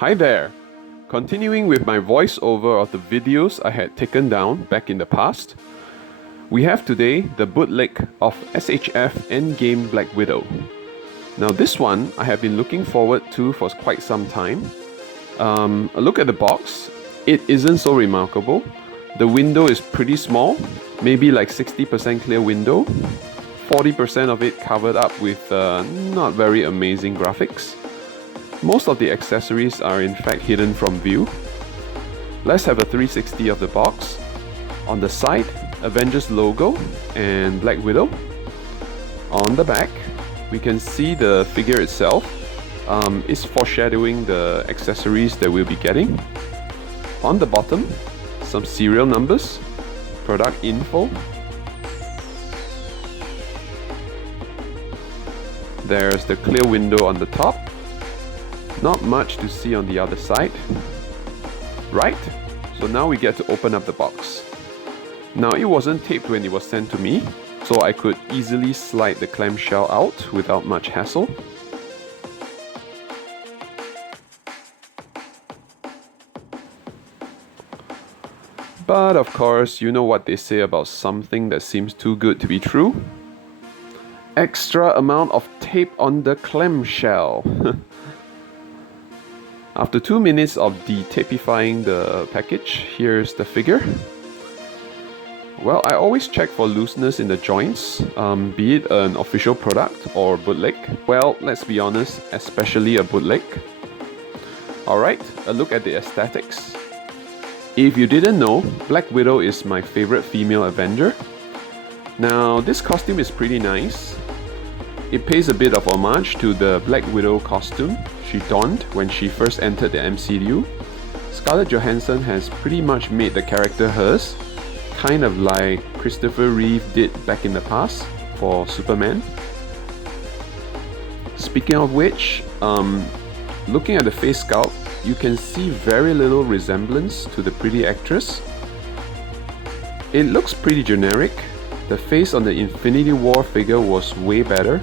Hi there! Continuing with my voiceover of the videos I had taken down back in the past, we have today the bootleg of SHF Endgame Black Widow. Now this one I have been looking forward to for quite some time. A look at the box, it isn't so remarkable. The window is pretty small, maybe like 60% clear window, 40% of it covered up with not very amazing graphics. Most of the accessories are in fact hidden from view. Let's have a 360 of the box. On the side, Avengers logo and Black Widow. On the back, we can see the figure itself is foreshadowing the accessories that we'll be getting. On the bottom, some serial numbers, product info. There's the clear window on the top. Not much to see on the other side. Right, so now we get to open up the box. Now it wasn't taped when it was sent to me, so I could easily slide the clamshell out without much hassle. But of course, you know what they say about something that seems too good to be true. Extra amount of tape on the clamshell. After 2 minutes of detapifying the package, here's the figure. Well, I always check for looseness in the joints, be it an official product or bootleg. Well, let's be honest, especially a bootleg. Alright, a look at the aesthetics. If you didn't know, Black Widow is my favorite female Avenger. Now, this costume is pretty nice. It pays a bit of homage to the Black Widow costume she donned when she first entered the MCU. Scarlett Johansson has pretty much made the character hers, kind of like Christopher Reeve did back in the past for Superman. Speaking of which, looking at the face sculpt, you can see very little resemblance to the pretty actress. It looks pretty generic. The face on the Infinity War figure was way better.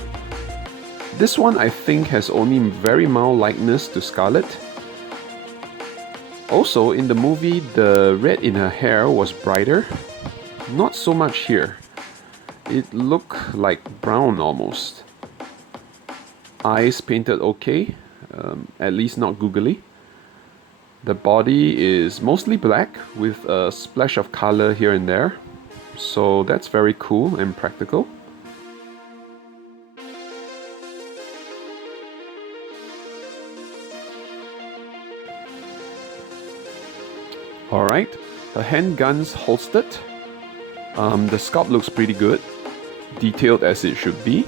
This one I think has only very mild likeness to Scarlett. Also, in the movie, the red in her hair was brighter. Not so much here. It looked like brown almost. Eyes painted okay, at least not googly. The body is mostly black with a splash of color here and there. So that's very cool and practical. Alright, the handgun's holstered. The sculpt looks pretty good, detailed as it should be.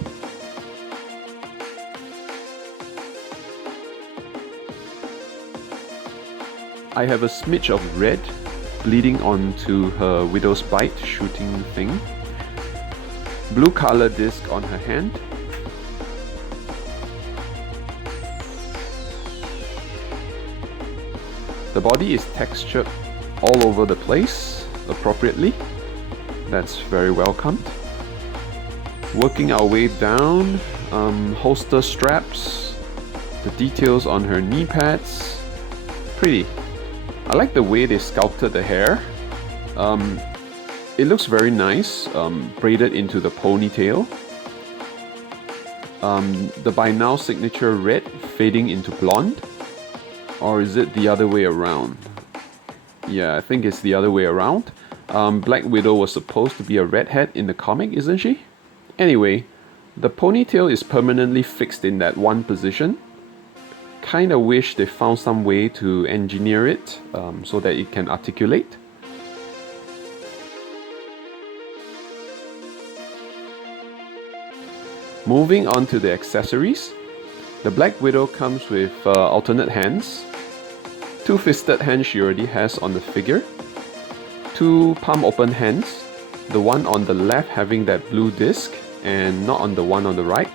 I have a smidge of red bleeding onto her widow's bite shooting thing. Blue color disc on her hand. The body is textured all over the place appropriately. That's very welcomed. Working our way down, holster straps, the details on her knee pads, pretty. I like the way they sculpted the hair. It looks very nice, braided into the ponytail. The by now signature red fading into blonde. Or is it the other way around? Yeah, I think it's the other way around. Black Widow was supposed to be a redhead in the comic, isn't she? Anyway, the ponytail is permanently fixed in that one position. Kinda wish they found some way to engineer it so that it can articulate. Moving on to the accessories. The Black Widow comes with alternate hands. 2 fisted hands she already has on the figure. 2 palm open hands. The one on the left having that blue disc and not on the one on the right.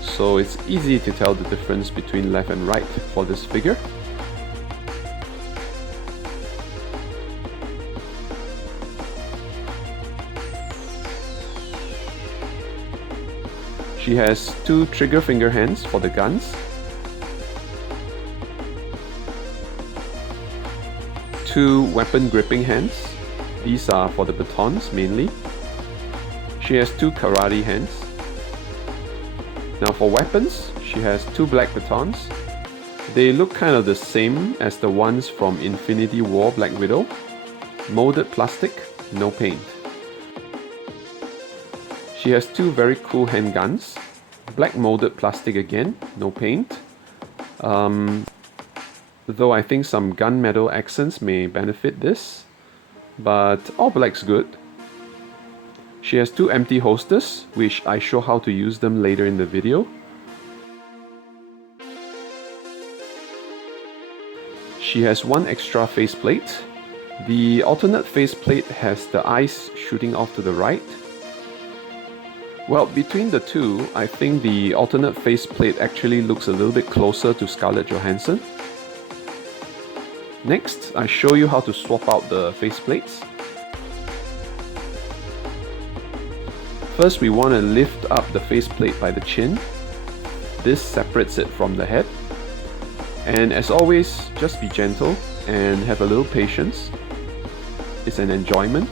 So it's easy to tell the difference between left and right for this figure. She has 2 trigger finger hands for the guns. two weapon gripping hands. These are for the batons mainly. She has two karate hands. Now for weapons, she has two black batons. They look kind of the same as the ones from Infinity War Black Widow. Molded plastic, no paint. She has two very cool handguns. Black molded plastic again, no paint. Though I think some gunmetal accents may benefit this, but all black's good. She has two empty holsters, which I show how to use them later in the video. She has one extra faceplate. The alternate faceplate has the eyes shooting off to the right. Well, between the two, I think the alternate faceplate actually looks a little bit closer to Scarlett Johansson. Next, I show you how to swap out the faceplates. First, we want to lift up the faceplate by the chin. This separates it from the head. And as always, just be gentle and have a little patience. It's an enjoyment.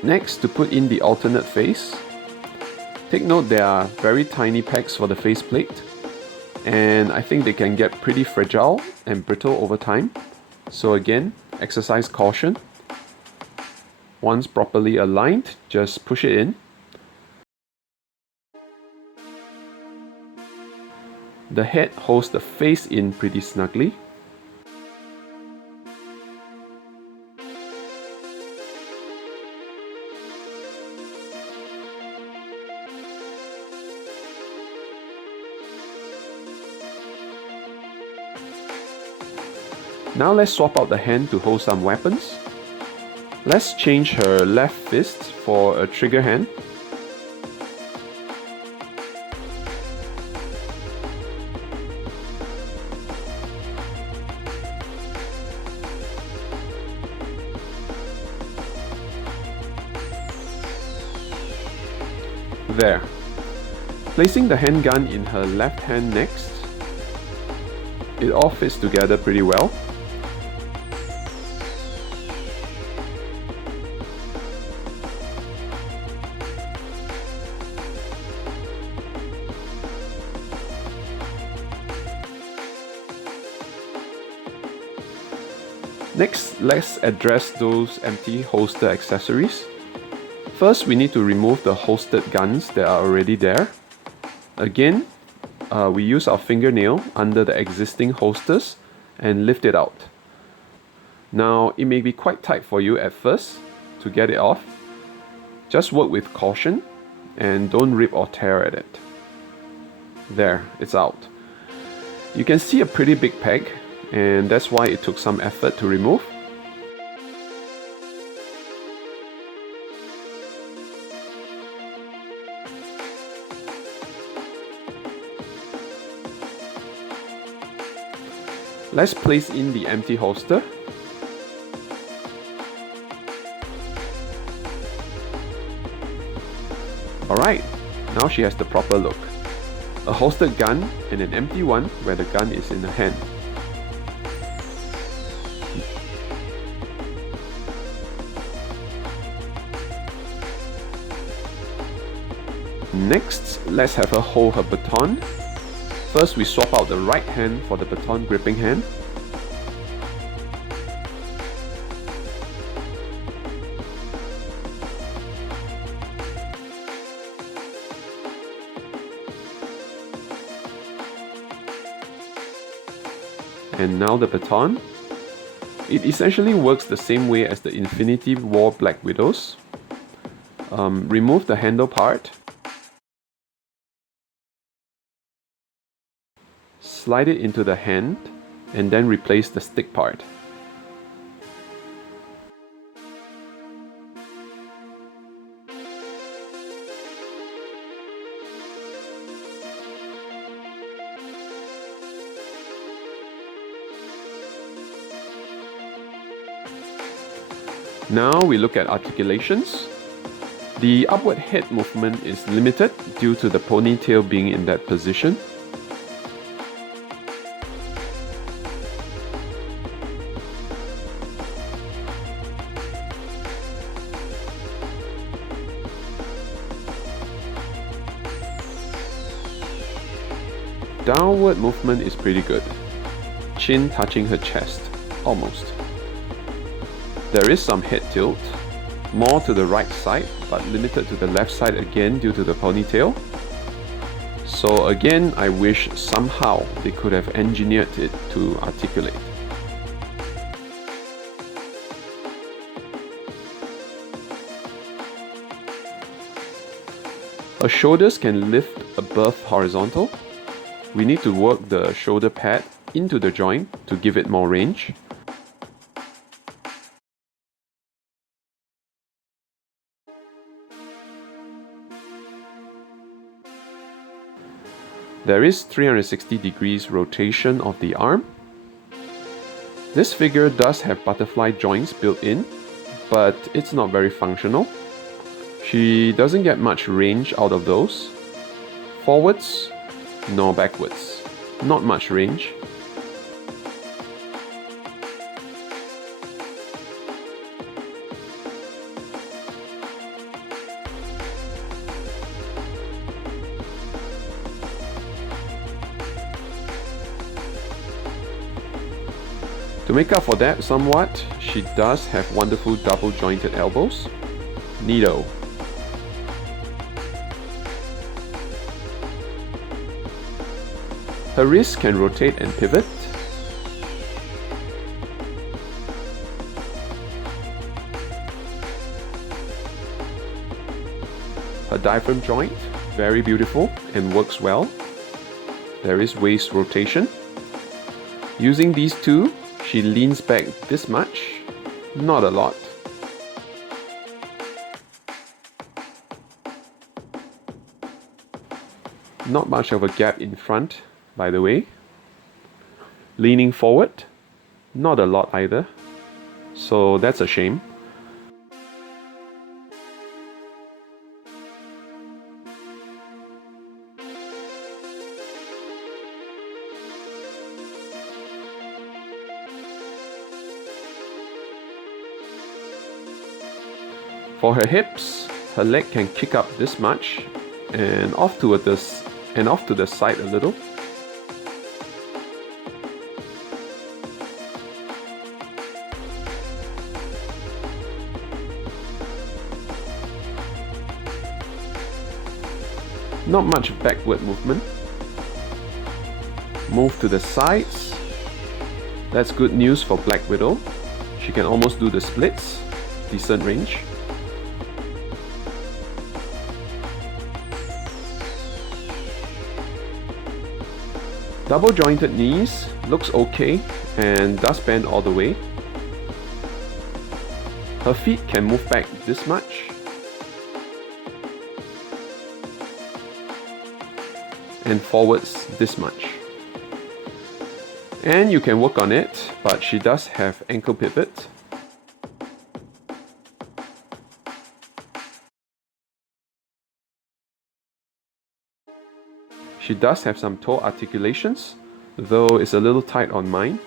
Next, to put in the alternate face, take note there are very tiny pegs for the faceplate, and I think they can get pretty fragile and brittle over time. So again, exercise caution. Once properly aligned, just push it in. The head holds the face in pretty snugly. Now let's swap out the hand to hold some weapons. Let's change her left fist for a trigger hand. There. Placing the handgun in her left hand next, it all fits together pretty well. Next, let's address those empty holster accessories. First, we need to remove the holstered guns that are already there. Again, we use our fingernail under the existing holsters and lift it out. Now, it may be quite tight for you at first to get it off. Just work with caution and don't rip or tear at it. There, it's out. You can see a pretty big peg, and that's why it took some effort to remove. Let's place in the empty holster. Alright, now she has the proper look. A holstered gun and an empty one where the gun is in her hand. Next, let's have her hold her baton. First, we swap out the right hand for the baton gripping hand. And now the baton. It essentially works the same way as the Infinity War Black Widows. Remove the handle part. Slide it into the hand and then replace the stick part. Now we look at articulations. The upward head movement is limited due to the ponytail being in that position. Downward movement is pretty good. Chin touching her chest, almost. There is some head tilt, more to the right side, but limited to the left side again due to the ponytail. So again, I wish somehow they could have engineered it to articulate. Her shoulders can lift above horizontal. We need to work the shoulder pad into the joint to give it more range. There is 360 degrees rotation of the arm. This figure does have butterfly joints built in, but it's not very functional. She doesn't get much range out of those. Forwards, nor backwards. Not much range. To make up for that somewhat, she does have wonderful double jointed elbows. Neato. Her wrists can rotate and pivot. Her diaphragm joint, very beautiful and works well. There is waist rotation. Using these two, she leans back this much, not a lot. Not much of a gap in front, by the way. Leaning forward, not a lot either. So that's a shame. For her hips, her leg can kick up this much and off to the side a little. Not much backward movement. Move to the sides. That's good news for Black Widow. She can almost do the splits. Decent range. Double jointed knees, looks okay and does bend all the way. Her feet can move back this much. And forwards this much. And you can work on it, but she does have ankle pivot. She does have some toe articulations, though it's a little tight on mine.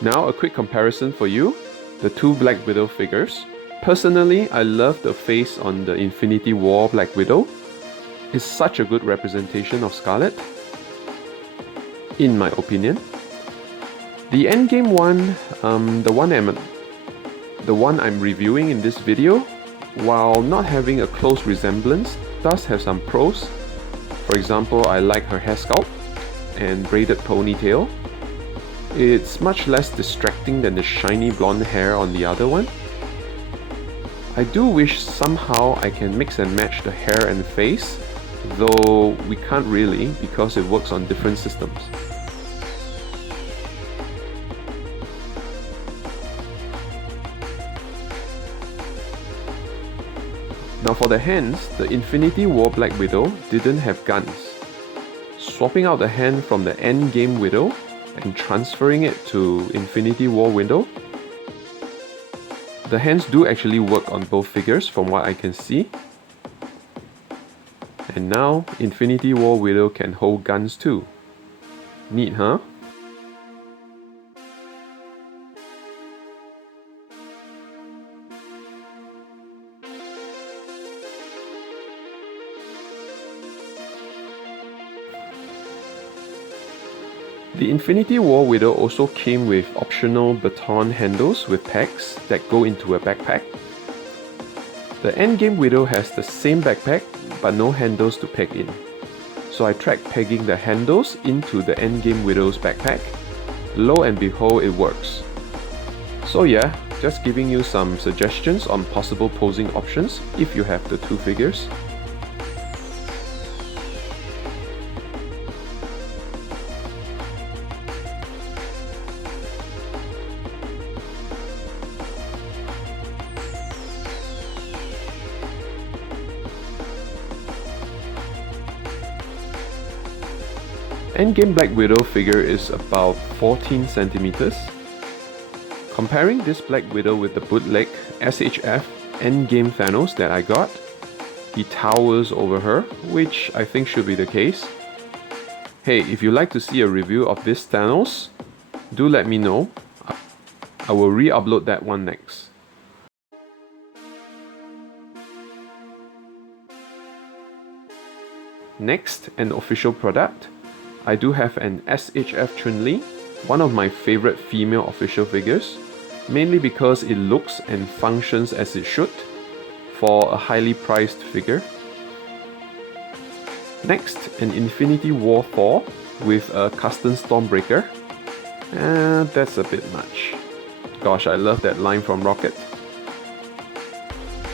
Now a quick comparison for you, the two Black Widow figures. Personally, I love the face on the Infinity War Black Widow. It's such a good representation of Scarlet, in my opinion. The Endgame one, the one I'm reviewing in this video, while not having a close resemblance, does have some pros. For example, I like her hair sculpt and braided ponytail. It's much less distracting than the shiny blonde hair on the other one. I do wish somehow I can mix and match the hair and face, though we can't really because it works on different systems. Now for the hands, the Infinity War Black Widow didn't have guns. Swapping out the hand from the Endgame Widow, and transferring it to Infinity War Widow. The hands do actually work on both figures from what I can see. And now Infinity War Widow can hold guns too. Neat, huh? The Infinity War Widow also came with optional baton handles with pegs that go into a backpack. The Endgame Widow has the same backpack but no handles to peg in. So I tried pegging the handles into the Endgame Widow's backpack. Lo and behold, it works. So yeah, just giving you some suggestions on possible posing options if you have the two figures. Endgame Black Widow figure is about 14 centimeters. Comparing this Black Widow with the bootleg SHF Endgame Thanos that I got, he towers over her, which I think should be the case. Hey, if you'd like to see a review of this Thanos, do let me know. I will re-upload that one next. Next, an official product. I do have an SHF Chun-Li, one of my favorite female official figures, mainly because it looks and functions as it should for a highly priced figure. Next, an Infinity War Thor with a custom Stormbreaker. That's a bit much. Gosh, I love that line from Rocket.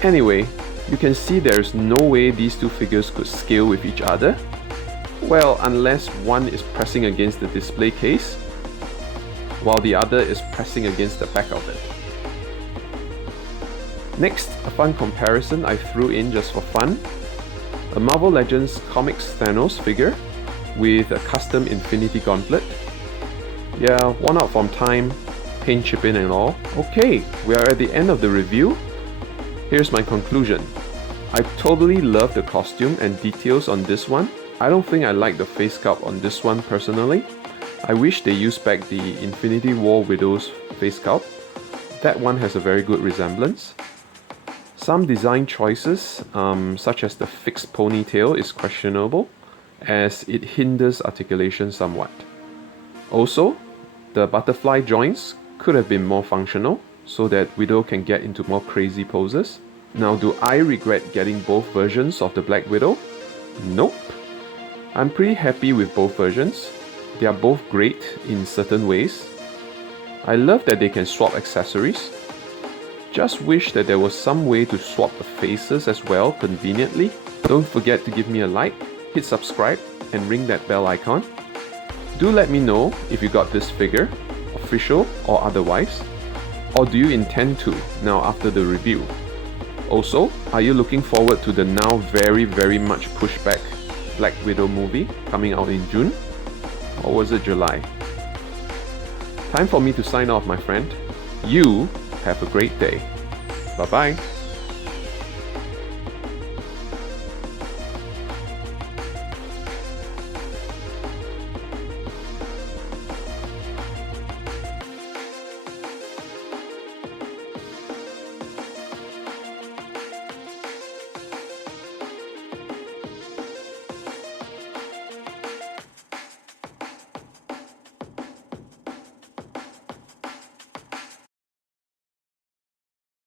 Anyway, you can see there's no way these two figures could scale with each other. Well, unless one is pressing against the display case, while the other is pressing against the back of it. Next, a fun comparison I threw in just for fun. A Marvel Legends Comics Thanos figure with a custom Infinity Gauntlet. Yeah, worn out from time, paint chipping and all. Okay, we are at the end of the review. Here's my conclusion. I totally love the costume and details on this one. I don't think I like the face sculpt on this one personally. I wish they used back the Infinity War Widow's face sculpt. That one has a very good resemblance. Some design choices, such as the fixed ponytail, is questionable as it hinders articulation somewhat. Also, the butterfly joints could have been more functional so that Widow can get into more crazy poses. Now, do I regret getting both versions of the Black Widow? Nope. I'm pretty happy with both versions. They are both great in certain ways. I love that they can swap accessories. Just wish that there was some way to swap the faces as well conveniently. Don't forget to give me a like, hit subscribe, and ring that bell icon. Do let me know if you got this figure, official or otherwise, or do you intend to now after the review? Also, are you looking forward to the now very much pushed back Black Widow movie coming out in June? Or was it July? Time for me to sign off, my friend. You have a great day. Bye bye.